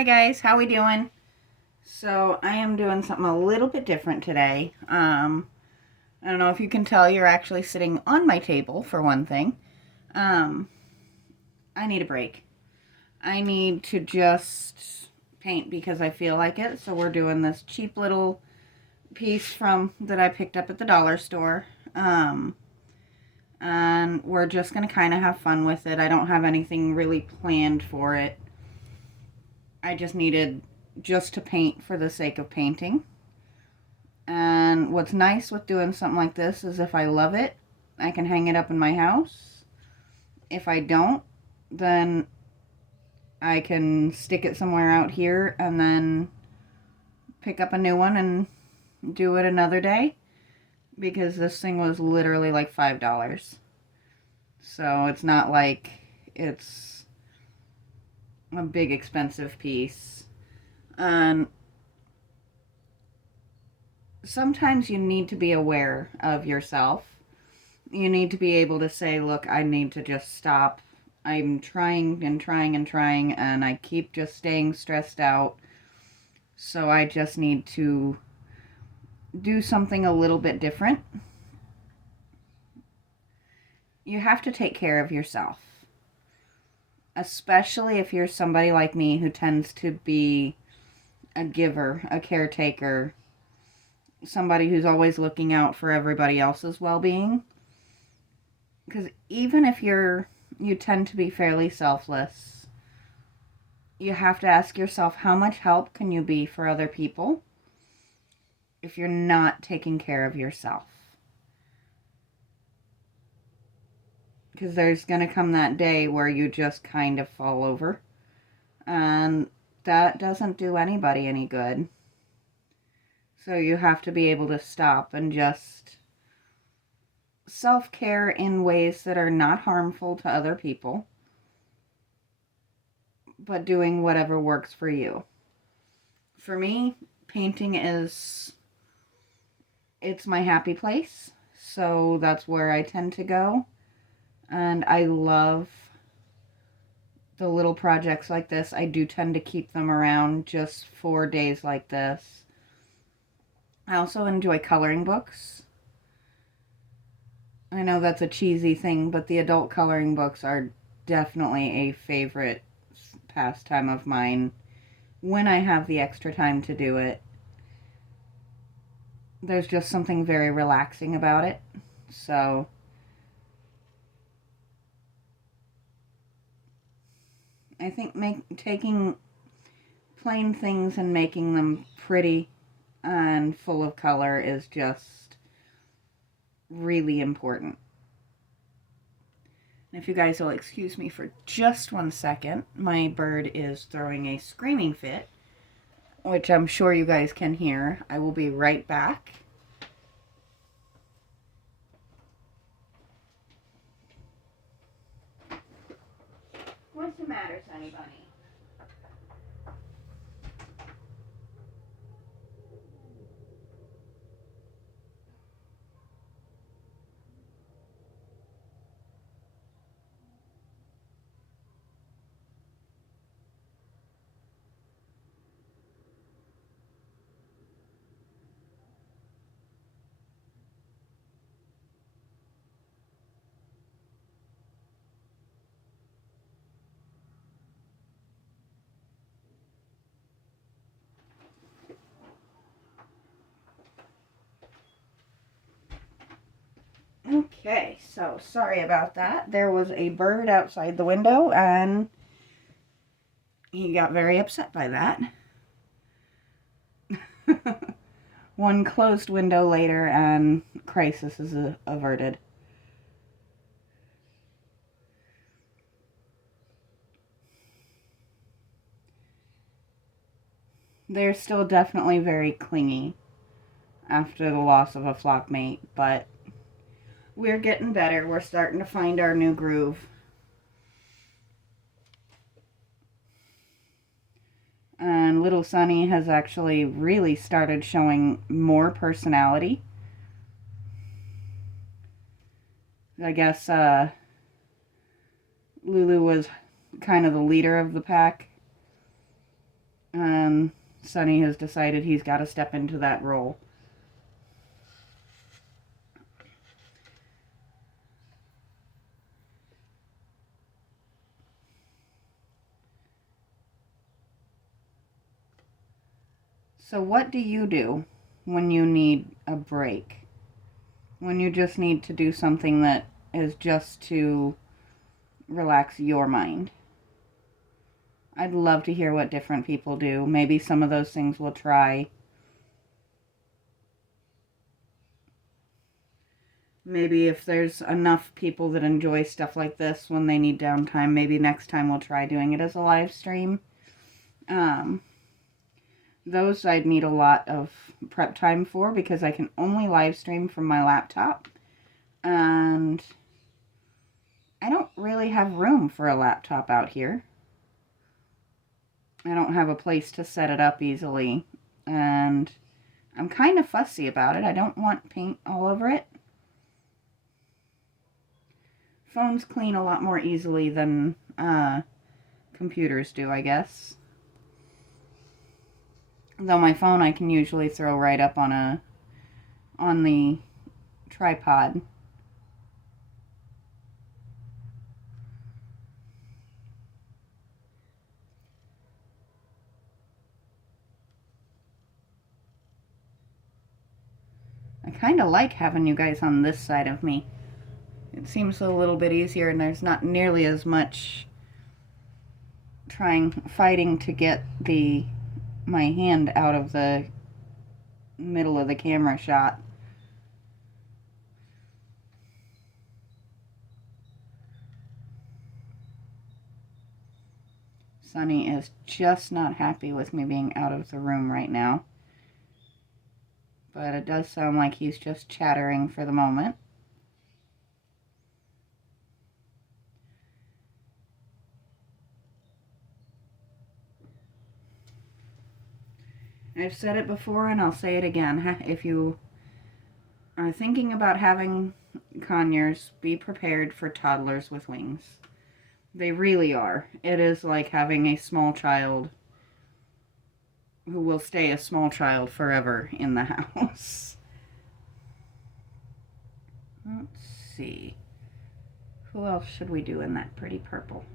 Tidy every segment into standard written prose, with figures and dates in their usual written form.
Hi guys, how we doing? So I am doing something a little bit different today. I don't know if you can tell, you're actually sitting on my table for one thing. Um, I need a break. I need to just paint because I feel like it. So we're doing this cheap little piece from that I picked up at the dollar store. And we're just gonna kind of have fun with it. I don't have anything really planned for it. I just needed just to paint for the sake of painting. And what's nice with doing something like this is if I love it, I can hang it up in my house. If I don't, then I can stick it somewhere out here and then pick up a new one and do it another day, because this thing was literally like $5. So it's not like it's a big expensive piece. And sometimes you need to be aware of yourself. You need to be able to say, look, I need to just stop. I'm trying and trying and trying, and I keep just staying stressed out. So I just need to do something a little bit different. You have to take care of yourself, especially if you're somebody like me who tends to be a giver, a caretaker, somebody who's always looking out for everybody else's well-being. Because even if you tend to be fairly selfless, you have to ask yourself, how much help can you be for other people if you're not taking care of yourself? Because there's going to come that day where you just kind of fall over, and that doesn't do anybody any good. So you have to be able to stop and just self-care in ways that are not harmful to other people, but doing whatever works for you. For me, painting it's my happy place, so that's where I tend to go. And I love the little projects like this. I do tend to keep them around just for days like this. I also enjoy coloring books. I know that's a cheesy thing, but the adult coloring books are definitely a favorite pastime of mine when I have the extra time to do it. There's just something very relaxing about it. So I think taking plain things and making them pretty and full of color is just really important. And if you guys will excuse me for just 1 second, my bird is throwing a screaming fit, which I'm sure you guys can hear. I will be right back. What's the matter, Sunny Bunny? Okay, so sorry about that. There was a bird outside the window and he got very upset by that. One closed window later and crisis is averted. They're still definitely very clingy after the loss of a flock mate, but we're getting better. We're starting to find our new groove. And little Sunny has actually really started showing more personality. I guess Lulu was kind of the leader of the pack. And Sunny has decided he's got to step into that role. So what do you do when you need a break? When you just need to do something that is just to relax your mind? I'd love to hear what different people do. Maybe some of those things we'll try. Maybe if there's enough people that enjoy stuff like this when they need downtime, maybe next time we'll try doing it as a live stream. Those I'd need a lot of prep time for because I can only live stream from my laptop. And I don't really have room for a laptop out here. I don't have a place to set it up easily. And I'm kind of fussy about it. I don't want paint all over it. Phones clean a lot more easily than computers do, I guess. Though my phone I can usually throw right up on the tripod. I kind of like having you guys on this side of me. It seems a little bit easier and there's not nearly as much fighting to get my hand out of the middle of the camera shot. Sunny is just not happy with me being out of the room right now. But it does sound like he's just chattering for the moment. I've said it before and I'll say it again. If you are thinking about having conures, be prepared for toddlers with wings. They really are. It is like having a small child who will stay a small child forever in the house. Let's see. Who else should we do in that pretty purple?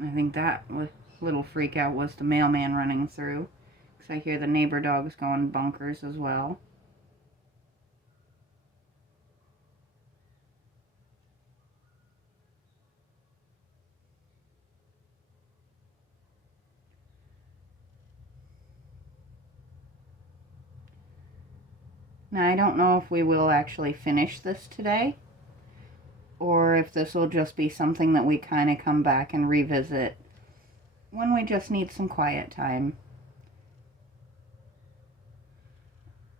I think that little freak out was the mailman running through. Because I hear the neighbor dogs going bonkers as well. Now, I don't know if we will actually finish this today, or if this will just be something that we kind of come back and revisit when we just need some quiet time.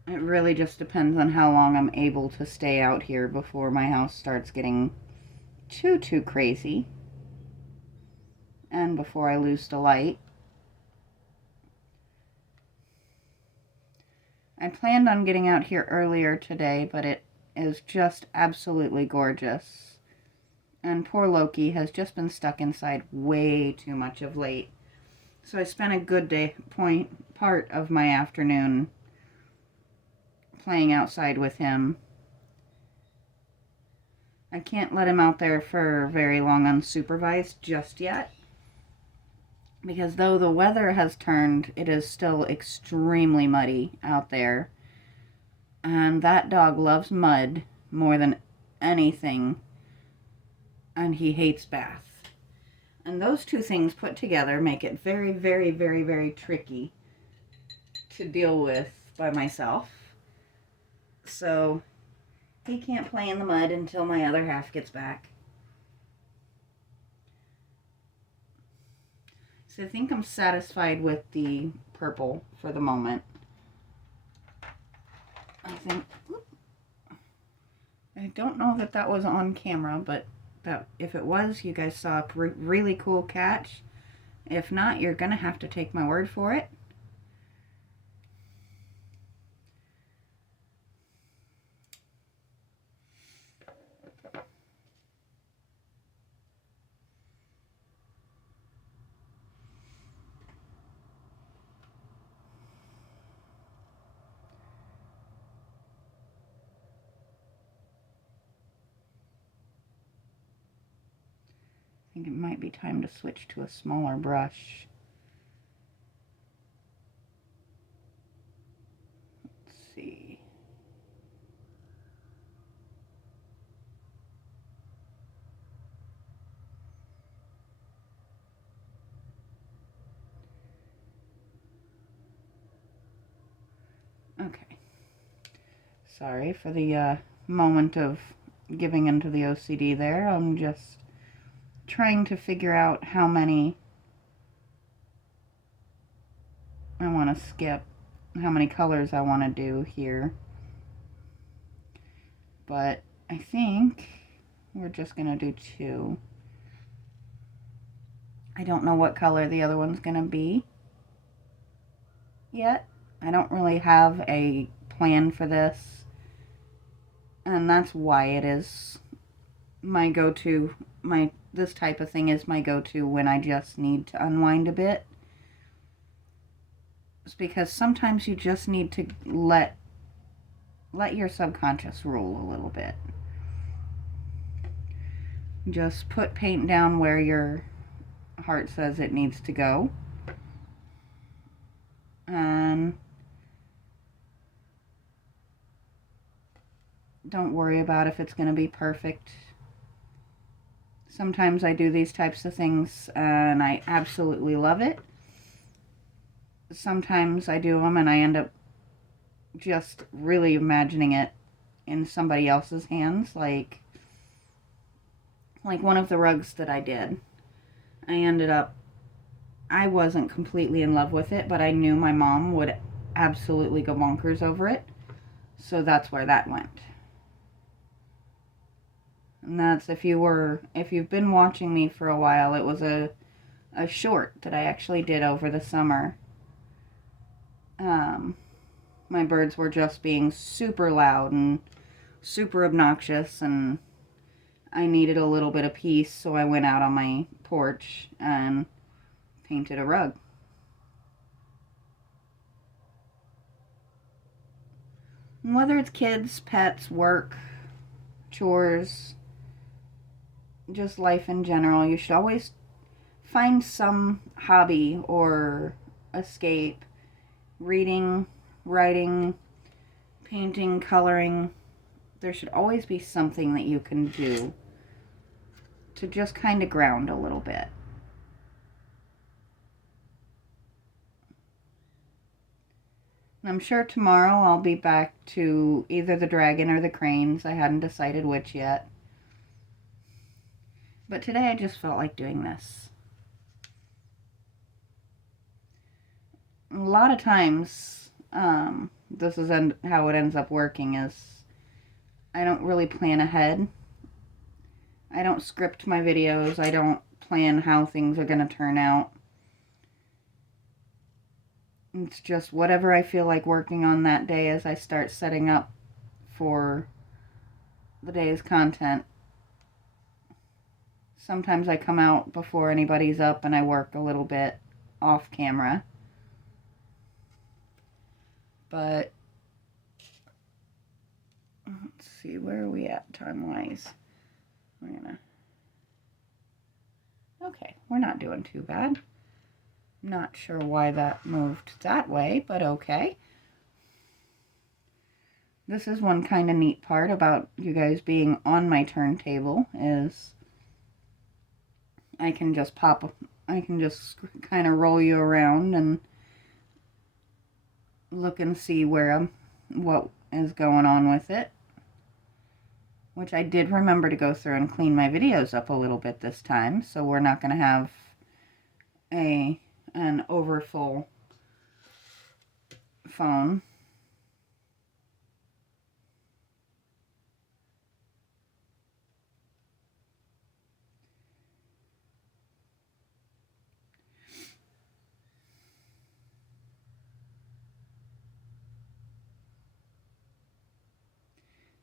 It really just depends on how long I'm able to stay out here before my house starts getting too crazy, and before I lose the light. I planned on getting out here earlier today, but it is just absolutely gorgeous. And poor Loki has just been stuck inside way too much of late. So I spent a good part of my afternoon playing outside with him. I can't let him out there for very long unsupervised just yet. Because though the weather has turned, it is still extremely muddy out there. And that dog loves mud more than anything. And he hates bath. And those two things put together make it very, very, very, very tricky to deal with by myself. So he can't play in the mud until my other half gets back. So I think I'm satisfied with the purple for the moment. I don't know that was on camera, but that if it was, you guys saw a really cool catch. If not, you're going to have to take my word for it. I think it might be time to switch to a smaller brush. Let's see. Okay. Sorry for the moment of giving into the OCD there. I'm just trying to figure out how many I want to skip, how many colors I want to do here. But I think we're just going to do 2. I don't know what color the other one's going to be yet. I don't really have a plan for this. And that's why it is my go-to. This type of thing is my go-to when I just need to unwind a bit. It's because sometimes you just need to let your subconscious rule a little bit. Just put paint down where your heart says it needs to go. And don't worry about if it's going to be perfect. Sometimes I do these types of things and I absolutely love it. Sometimes I do them and I end up just really imagining it in somebody else's hands, like one of the rugs that I did. I wasn't completely in love with it, but I knew my mom would absolutely go bonkers over it, so that's where that went. And that's, if you've been watching me for a while, it was a short that I actually did over the summer. My birds were just being super loud and super obnoxious, and I needed a little bit of peace, so I went out on my porch and painted a rug. And whether it's kids, pets, work, chores, just life in general, you should always find some hobby or escape. Reading, writing, painting, coloring. There should always be something that you can do to just kind of ground a little bit. And I'm sure tomorrow I'll be back to either the dragon or the cranes. I hadn't decided which yet. But today I just felt like doing this. A lot of times, this is how it ends up working, is I don't really plan ahead. I don't script my videos. I don't plan how things are going to turn out. It's just whatever I feel like working on that day as I start setting up for the day's content. Sometimes I come out before anybody's up and I work a little bit off camera. But let's see, where are we at time-wise? Okay, we're not doing too bad. Not sure why that moved that way, but okay. This is one kind of neat part about you guys being on my turntable, is I can just kind of roll you around and look and see what is going on with it. Which I did remember to go through and clean my videos up a little bit this time, so we're not going to have an overfull phone.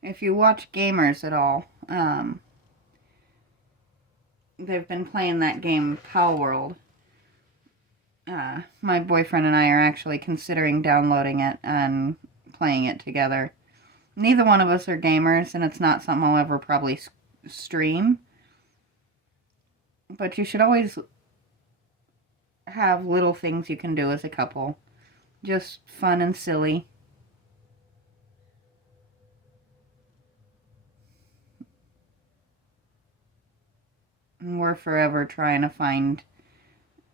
If you watch gamers at all, they've been playing that game Pal World. My boyfriend and I are actually considering downloading it and playing it together. Neither one of us are gamers, and it's not something I'll ever probably stream. But you should always have little things you can do as a couple. Just fun and silly. And we're forever trying to find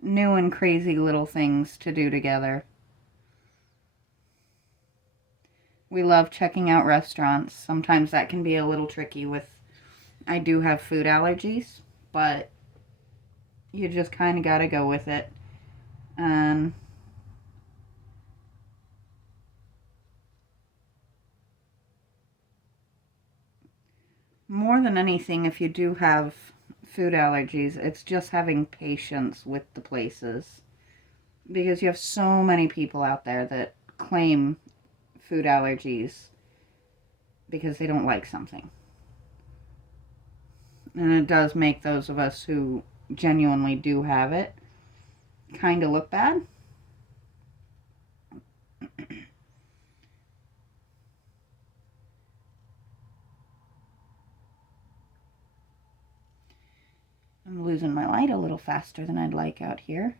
new and crazy little things to do together. We love checking out restaurants. Sometimes that can be a little tricky I do have food allergies, but you just kind of got to go with it. And more than anything, if you do have food allergies, it's just having patience with the places. Because you have so many people out there that claim food allergies because they don't like something. And it does make those of us who genuinely do have it kind of look bad. I'm losing my light a little faster than I'd like out here.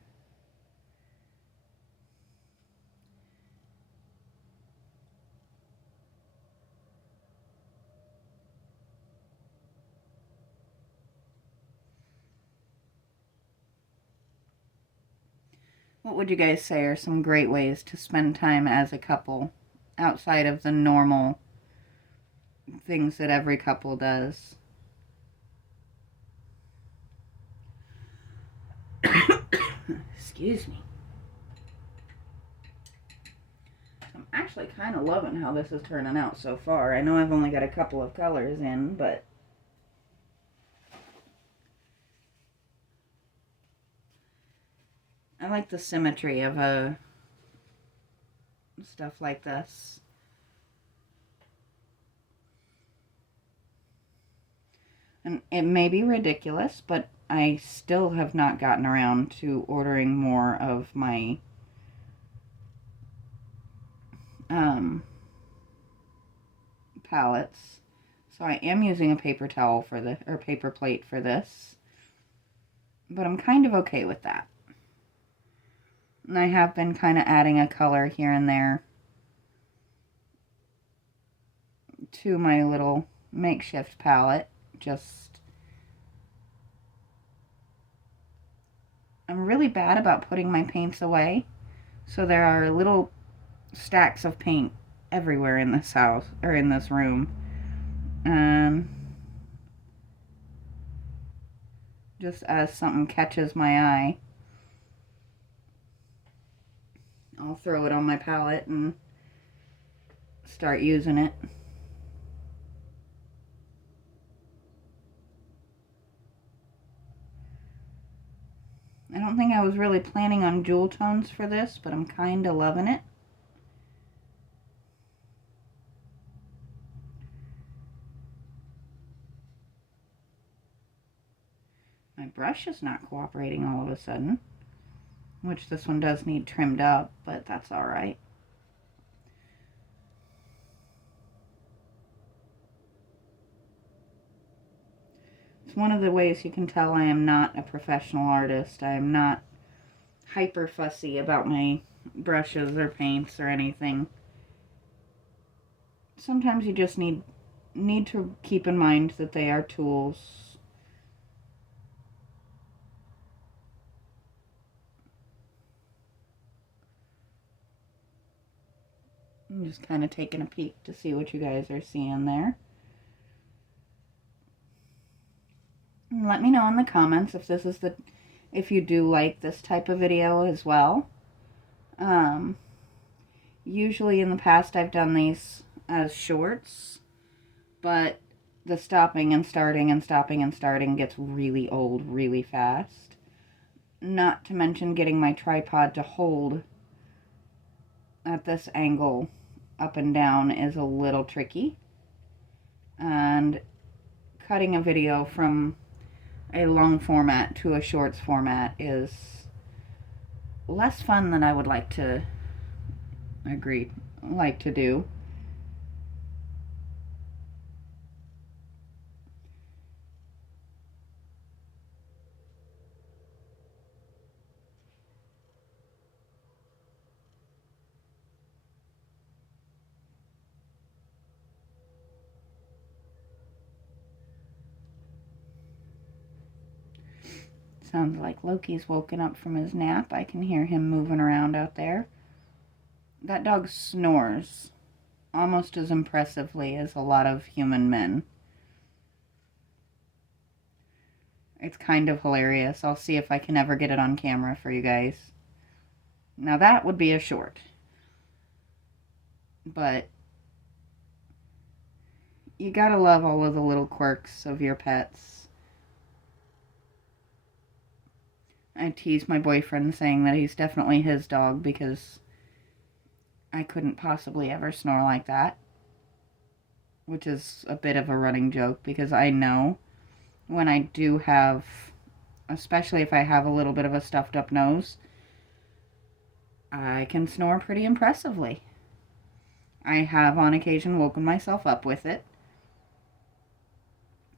What would you guys say are some great ways to spend time as a couple outside of the normal things that every couple does? Excuse me. I'm actually kind of loving how this is turning out so far. I know I've only got a couple of colors in, but I like the symmetry of stuff like this. And it may be ridiculous, but I still have not gotten around to ordering more of my palettes. So I am using a paper towel for the or paper plate for this. But I'm kind of okay with that. And I have been kind of adding a color here and there to my little makeshift palette. I'm really bad about putting my paints away. So there are little stacks of paint everywhere in this house, or in this room. Just as something catches my eye, I'll throw it on my palette and start using it. I don't think I was really planning on jewel tones for this, but I'm kind of loving it. My brush is not cooperating all of a sudden, which this one does need trimmed up, but that's alright. It's one of the ways you can tell I am not a professional artist. I am not hyper fussy about my brushes or paints or anything. Sometimes you just need to keep in mind that they are tools. I'm just kind of taking a peek to see what you guys are seeing there. And let me know in the comments if you do like this type of video as well. Usually in the past I've done these as shorts, but the stopping and starting and stopping and starting gets really old really fast. Not to mention getting my tripod to hold at this angle up and down is a little tricky. And cutting a video from a long format to a shorts format is less fun than I would like to do. Sounds like Loki's woken up from his nap. I can hear him moving around out there. That dog snores almost as impressively as a lot of human men. It's kind of hilarious. I'll see if I can ever get it on camera for you guys. Now that would be a short. But you gotta love all of the little quirks of your pets. I tease my boyfriend saying that he's definitely his dog because I couldn't possibly ever snore like that. Which is a bit of a running joke because I know when I do have, especially if I have a little bit of a stuffed up nose, I can snore pretty impressively. I have on occasion woken myself up with it,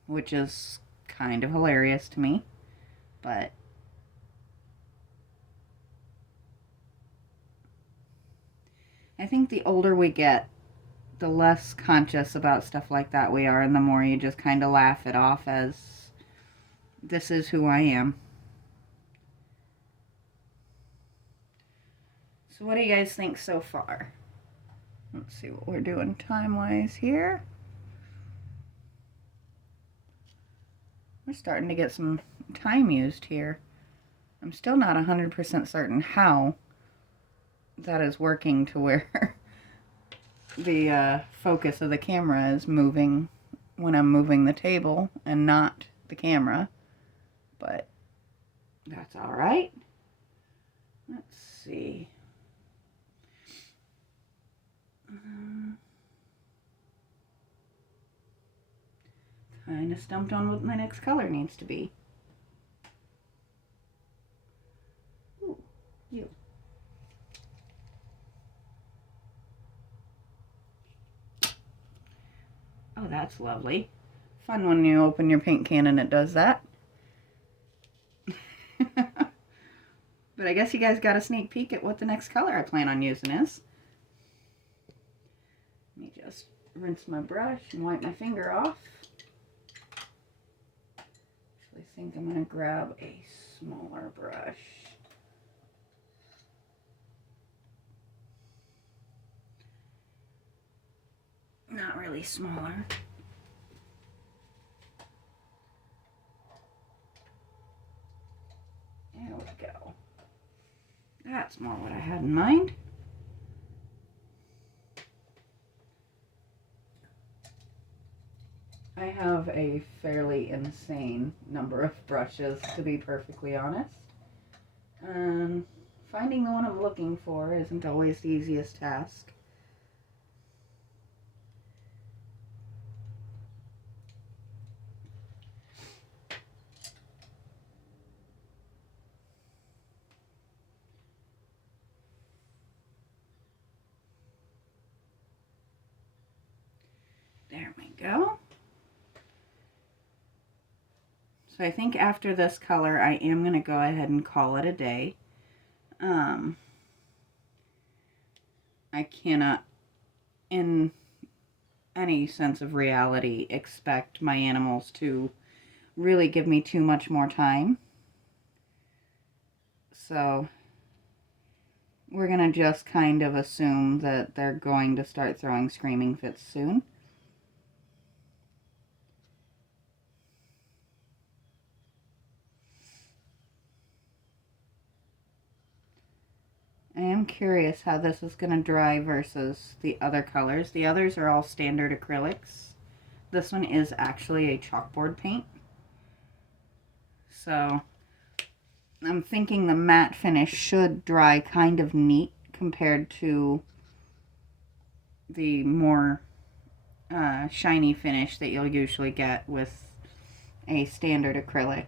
which is kind of hilarious to me, but I think the older we get, the less conscious about stuff like that we are, and the more you just kind of laugh it off as, this is who I am. So what do you guys think so far? Let's see what we're doing time-wise here. We're starting to get some time used here. I'm still not 100% certain how that is working to where the focus of the camera is moving when I'm moving the table and not the camera, but that's all right. Let's see. Kind of stumped on what my next color needs to be. Ooh, you. Oh, that's lovely. Fun when you open your paint can and it does that. But I guess you guys got a sneak peek at what the next color I plan on using is. Let me just rinse my brush and wipe my finger off. Actually, I think I'm going to grab a smaller brush. Not really smaller. There we go. That's more what I had in mind. I have a fairly insane number of brushes, to be perfectly honest. Finding the one I'm looking for isn't always the easiest task. There we go. So I think after this color, I am going to go ahead and call it a day. I cannot, in any sense of reality, expect my animals to really give me too much more time. So we're going to just kind of assume that they're going to start throwing screaming fits soon. I am curious how this is going to dry versus the other colors. The others are all standard acrylics. This one is actually a chalkboard paint. So I'm thinking the matte finish should dry kind of neat compared to the more shiny finish that you'll usually get with a standard acrylic.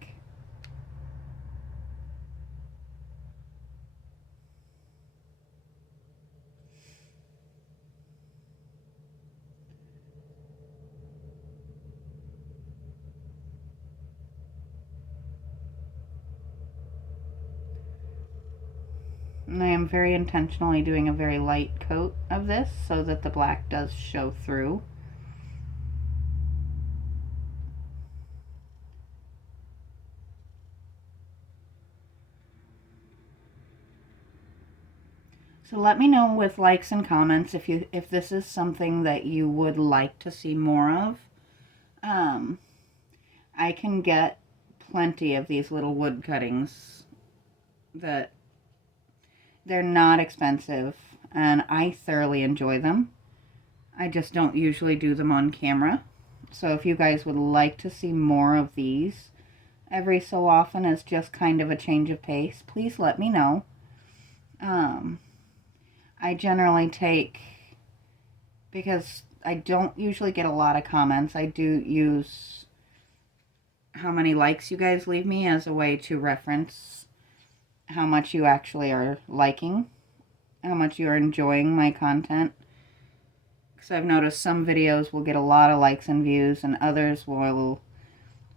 And I am very intentionally doing a very light coat of this so that the black does show through. So let me know with likes and comments if this is something that you would like to see more of. I can get plenty of these little wood cuttings that they're not expensive and I thoroughly enjoy them. I just don't usually do them on camera. So if you guys would like to see more of these every so often as just kind of a change of pace, please let me know. I generally take, because I don't usually get a lot of comments, I do use how many likes you guys leave me as a way to reference how much you actually are liking, how much you are enjoying my content. Because I've noticed some videos will get a lot of likes and views and others will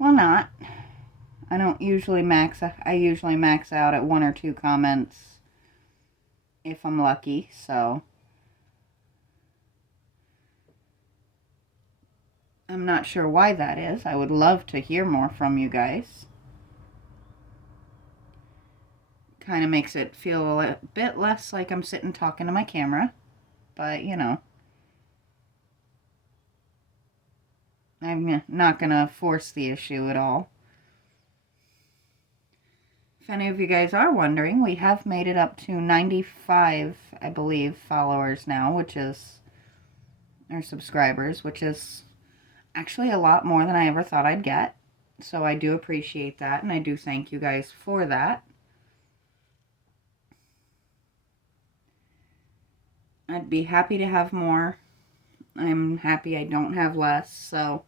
not. I don't usually I usually max out at 1 or 2 comments if I'm lucky, so I'm not sure why that is. I would love to hear more from you guys. Kind of makes it feel a bit less like I'm sitting talking to my camera, but you know, I'm not gonna force the issue at all. If any of you guys are wondering, we have made it up to 95, I believe, followers now, which is, or subscribers, which is actually a lot more than I ever thought I'd get. So I do appreciate that, and I do thank you guys for that. I'd be happy to have more. I'm happy I don't have less, so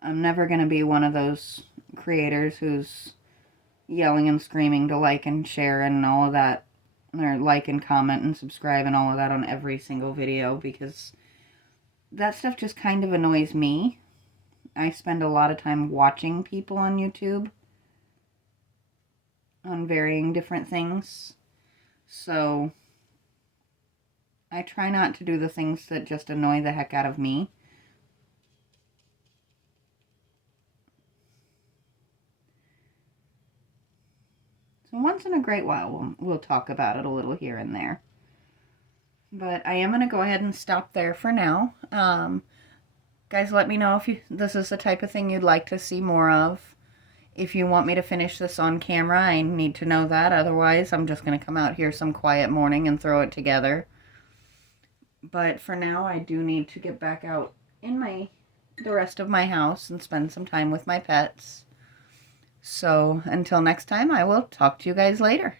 I'm never going to be one of those creators who's yelling and screaming to like and share and all of that, or like and comment and subscribe and all of that on every single video, because that stuff just kind of annoys me. I spend a lot of time watching people on YouTube on varying different things, so I try not to do the things that just annoy the heck out of me. So once in a great while, we'll talk about it a little here and there. But I am going to go ahead and stop there for now. Guys, let me know if this is the type of thing you'd like to see more of. If you want me to finish this on camera, I need to know that. Otherwise, I'm just going to come out here some quiet morning and throw it together. But for now, I do need to get back out in the rest of my house and spend some time with my pets. So until next time, I will talk to you guys later.